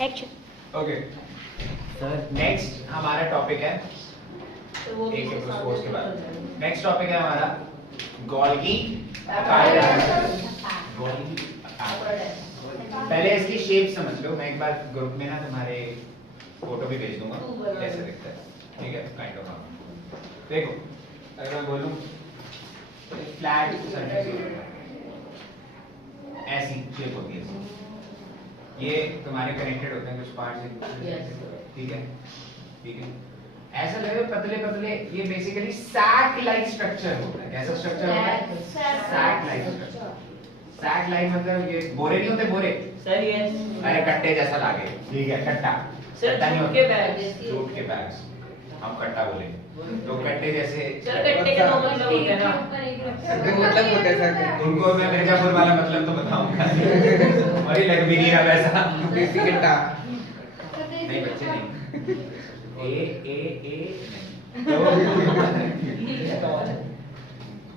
Action. Okay sir next हमारा topic है एक कोर्स के बाद नेक्स्ट टॉपिक है हमारा गोल्गी apparatus। Golgi apparatus। पहले इसकी शेप समझ लो। मैं एक बार ग्रुप में ना तुम्हारे फोटो भी भेज दूंगा कैसे दिखता है, ठीक है? काइंड ऑफ देखो, अगर मैं बोलूं फ्लैट सरफेस ऐसी शेप होती है, ये तुम्हारे कनेक्टेड होते हैं कुछ पार्ट्स, ठीक है? ठीक है, ऐसा लगे पतले पतले, ये बेसिकली सैक लाइक स्ट्रक्चर होता है। कैसा स्ट्रक्चर होता है? Sac like structure. Sac like मतलब ये बोरे नहीं होते, बोरे सर यस अरे कट्टे जैसा लागे, ठीक है? कट्टा सर कट्टा नहीं जूट होता, के बैग जूट के बैग्स हम कट्टा बोलेंगे, तो कट्टे जैसे। सर कट्टे का मतलब होता है ना, मतलब होता है सर। उनको मैं मिर्जापुर वाला मतलब तो बताऊंगा और ये लग भी नहीं रहा वैसा। देसी कट्टा नहीं बच्चे नहीं, ए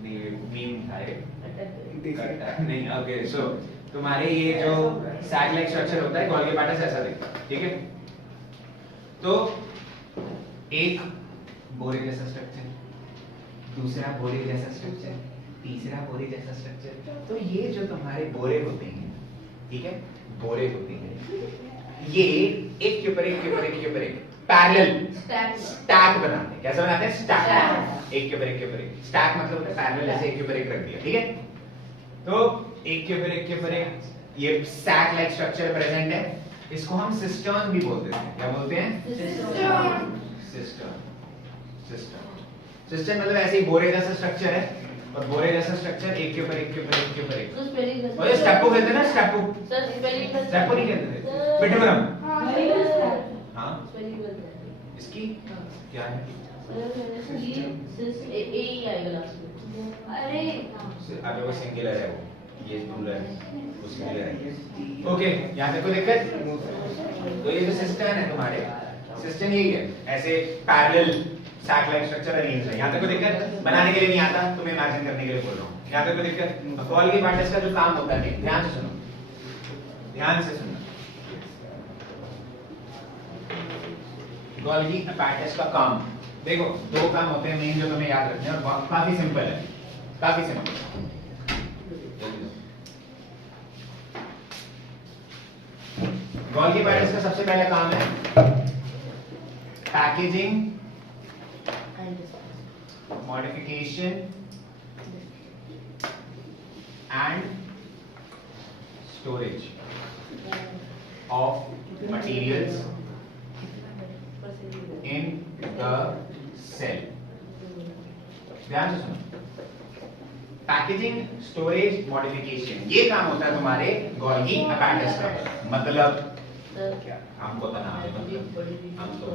नहीं मीम था ये कट्टा नहीं। ओके सो तुम्हारे ये जो सैक लाइक स्ट्रक्चर होता है गोल्गी apparatus ऐसा दिखता है, ठीक है? तो एक बोरे जैसा स्ट्रक्चर, दूसरा बोरे जैसा स्ट्रक्चर, तीसरा बोरे जैसा स्ट्रक्चर। तो ये जो तुम्हारे बोरे होते हैं, ठीक है, बोरे होते हैं, ये एक के ऊपर एक के ऊपर एक के ऊपर एक पैरेलल स्टैक बनाते हैं। कैसा बनाते हैं? स्टैक। एक के ऊपर एक के ऊपर एक। स्टैक मतलब होता है पैरेलल, ऐसे एक के ऊपर एक रख दिया, ठीक है? तो एक के ऊपर एक के ऊपर एक ये सैक लाइक स्ट्रक्चर प्रेजेंट है। इसको हम सिस्टर्न भी बोलते हैं। क्या बोलते हैं? सिस्टर्न। सिस्टर्न मतलब ऐसे ही बोरे जैसा स्ट्रक्चर है, और बोरे जैसा स्ट्रक्चर एक के ऊपर एक के ऊपर एक के ऊपर एक। और ये स्टेपो कहते हैं ना, स्टेपो। स्टेपो नहीं कहते थे, पिटमरम। हाँ इसकी क्या है? अरे वो सिंगुलर है, वो ये प्लूरल है, वो सिंगुलर है। ओके यहाँ तक कोई दिक्कत? तो ये जो सिस्टर्न है तुम्हारे, सिस्टर्न यही है, ऐसे parallel sac like structure arrange है। यहाँ तक कोई दिक्कत? बनाने के लिए नहीं आता, तुम्हें इमेजिन करने के लिए बोल रहा हूँ। यहाँ तक कोई दिक्कत? गोल्गी apparatus का जो काम होता है, ध्यान से सुनो, ध्यान से सुनो। गोल्गी apparatus का काम देखो, दो काम होते हैं मेन जो तुम्हें याद रखने हैं, और काफी सिंपल है, काफी सिंपल। गोल्गी apparatus का सबसे पहला काम है packaging, modification and storage of materials in the cell. ध्यान से सुनो, पैकेजिंग, स्टोरेज, मॉडिफिकेशन, ये काम होता है तुम्हारे गोल्गी apparatus का। मतलब क्या? हमको तो नाम है, हमको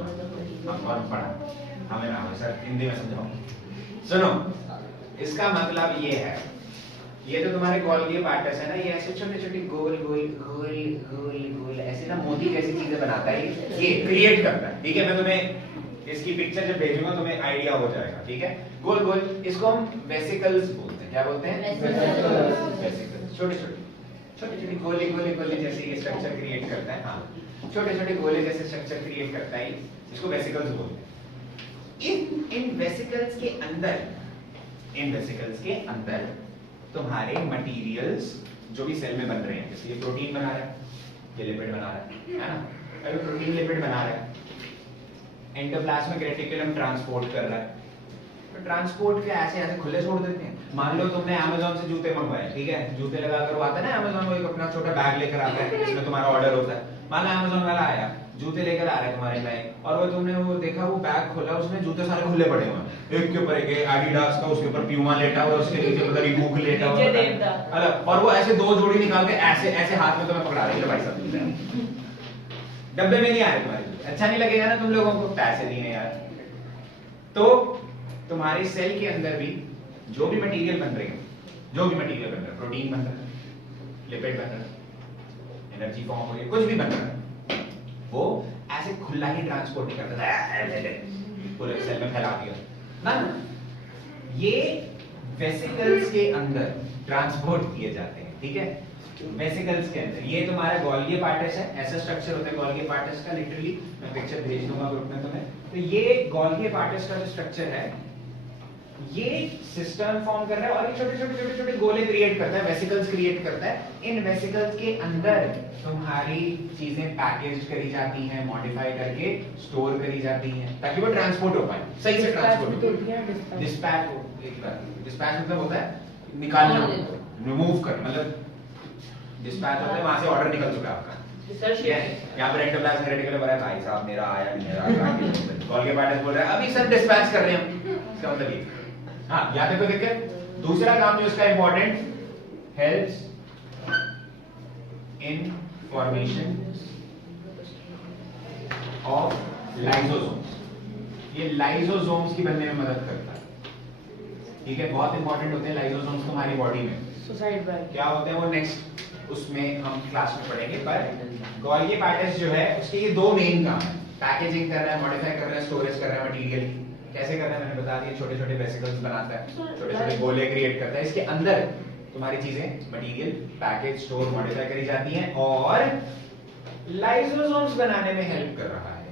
पढ़ा, हमें नाम है सर, हिंदी में समझाओ। सुनो, इसका मतलब ये है, ये तो तुम्हारे गोल्गी apparatus है ना, ये ऐसे छोटे छोटे गोल गोल गोल गोल गोल ऐसे ना मोती जैसी चीजें बनाता है, ये क्रिएट करता है, ठीक है? मैं तुम्हें इसकी पिक्चर जब भेजूंगा तुम्हें आइडिया हो जाएगा, ठीक है? गोल गोल, इसको हम वेसिकल्स बोलते हैं। क्या बोलते हैं? वेसिकल्स। छोटे छोटे छोटे छोटे गोले गोले गोले जैसे ये स्ट्रक्चर क्रिएट करता है। हाँ, छोटे छोटे गोले जैसे स्ट्रक्चर क्रिएट करता है, इसको वेसिकल्स बोलते हैं। इन वेसिकल्स के अंदर, इन वेसिकल्स के अंदर तुम्हारे मटेरियल्स जो भी सेल में बन रहे हैं, जैसे ये प्रोटीन बना रहा है, ये लिपिड बना रहा है ना? अगर प्रोटीन लिपिड बना रहा है, एंडोप्लाज्मिक रेटिकुलम ट्रांसपोर्ट कर रहा है, तो ट्रांसपोर्ट के ऐसे ऐसे खुले छोड़ देते हैं। मान लो तुमने अमेज़न से जूते मंगवाए, ठीक है? जूते लगाकर वो आता है ना, अमेज़न वो एक अपना छोटा बैग लेकर आता है, इसमें तुम्हारा ऑर्डर होता है। मान लो अमेज़न वाला आया, जूते लेकर आ रहा है तुम्हारे बैग, और वो तुमने वो देखा, वो बैग खोला, उसमें जूते सारे खुले पड़े हुए हैं, एक के ऊपर एक, एडिडास का, उसके ऊपर प्यूमा लेटा हुआ, उसके नीचे पता नहीं बुक लेटा हुआ, अलग, और वो ऐसे दो जोड़ी निकाल के ऐसे ऐसे हाथ में तुम्हें पकड़ा रही है। भाई साहब डब्बे में नहीं आ रहे तुम्हारे जूते, अच्छा नहीं लगेगा ना तुम लोगों को? पैसे दिए यार। तो तुम्हारे सेल के अंदर भी जो भी मटेरियल बन रहे हैं, जो भी मटेरियल बन रहा है, प्रोटीन बन रहा है, लिपिड बन रहा है, एनर्जी फॉर्म हो रही है, कुछ भी बन रहा है, वो ऐसे खुला ही ट्रांसपोर्ट नहीं करता, पूरे सेल में फैला दिया ना। ये वेसिकल्स के अंदर ट्रांसपोर्ट किए जाते हैं, ठीक है? वेसिकल्स के अंदर। ये तुम्हारा गोल्गी अपार्टस है, ऐसा स्ट्रक्चर होता है गोल्गी अपार्टस का, लिटरली मैं पिक्चर भेज दूंगा ग्रुप में तुम्हें। तो ये गोल्गी अपार्टस का जो स्ट्रक्चर है, ये सिस्टम फॉर्म कर रहा है और ये छोटे छोटे छोटे छोटे गोले क्रिएट करता है, वेसिकल्स क्रिएट करता है। इन वेसिकल्स के अंदर तुम्हारी चीजें पैकेज करी जाती हैं, मॉडिफाई करके स्टोर करी जाती हैं, ताकि वो ट्रांसपोर्ट हो पाए, सही से ट्रांसपोर्ट हो। डिस्पैच मतलब होता है निकालना, रिमूव कर, मतलब डिस्पैच होता है वहां से ऑर्डर निकल चुका है आपका। यहाँ पर एंटरप्राइज क्रिटिकल बोला है भाई साहब मेरा आया नहीं आया, गोल्गी अपार्टस बोल रहा है अभी सर डिस्पैच कर रहे हैं हम, इसका मतलब ये। हाँ, याद है कोई दिक्कत? दूसरा काम जो इसका important, helps in formation of lysosomes. ये लाइसोसोम्स की बनने में मदद करता है, ठीक है, बहुत इंपॉर्टेंट होते हैं लाइसोसोम्स तुम्हारी बॉडी में। क्या होते हैं वो नेक्स्ट उसमें हम क्लास में पढ़ेंगे। पर गोल्गी अपार्टस जो है उसके ये दो मेन काम है, पैकेजिंग कर रहा है, मॉडिफाई कर रहा है, स्टोरेज कर रहा है मटेरियल। कैसे करना है मैंने बता दिया, छोटे छोटे वेसिकल्स बनाता है, छोटे छोटे गोले क्रिएट करता है, इसके अंदर तुम्हारी चीजें मटेरियल पैकेज स्टोर मॉडिफाई करी जाती हैं और लाइसोसोम्स बनाने में हेल्प कर रहा है।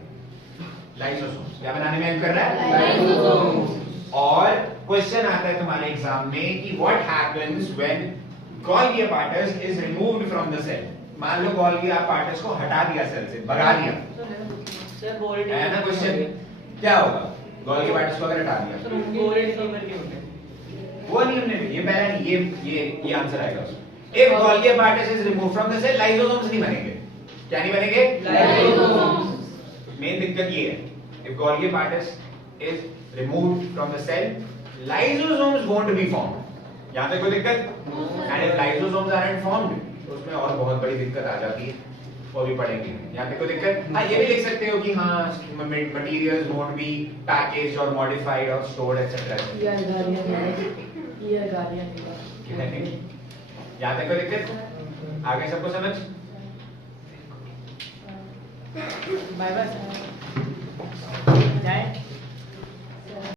लाइसोसोम्स क्या बनाने में हेल्प कर रहा है? लाइसोसोम्स। और क्वेश्चन आता है तुम्हारे एग्जाम में कि what happens when Golgi apparatus is removed from the cell. मान लो गोल्गी अपार्टस को हटा दिया सेल से, भगा दिया, सर बोल्ड है ना क्वेश्चन, क्या होगा? गोल्गी अपार्टस को अगर हटा दिया वो नहीं हमने, ये पहला नहीं, ये आंसर आएगा उसमें। If Golgi apparatus is removed from the cell, lysosomes नहीं बनेंगे। क्या नहीं बनेंगे? लाइसोसोम्स। मेन दिक्कत ये है, if Golgi apparatus is removed from the cell, lysosomes won't be formed. यहां तक कोई दिक्कत? And if lysosomes aren't formed, उसमें और बहुत बड़ी दिक्कत आ जाती है, वो भी पढ़ेंगे। यहाँ पे कोई दिक्कत? हाँ, ये भी लिख सकते हो कि हाँ मटेरियल्स वोंट बी पैकेज्ड और मॉडिफाइड और स्टोर्ड एटसेट्रा। यहाँ तक कोई दिक्कत? आगे सबको समझ? Bye bye.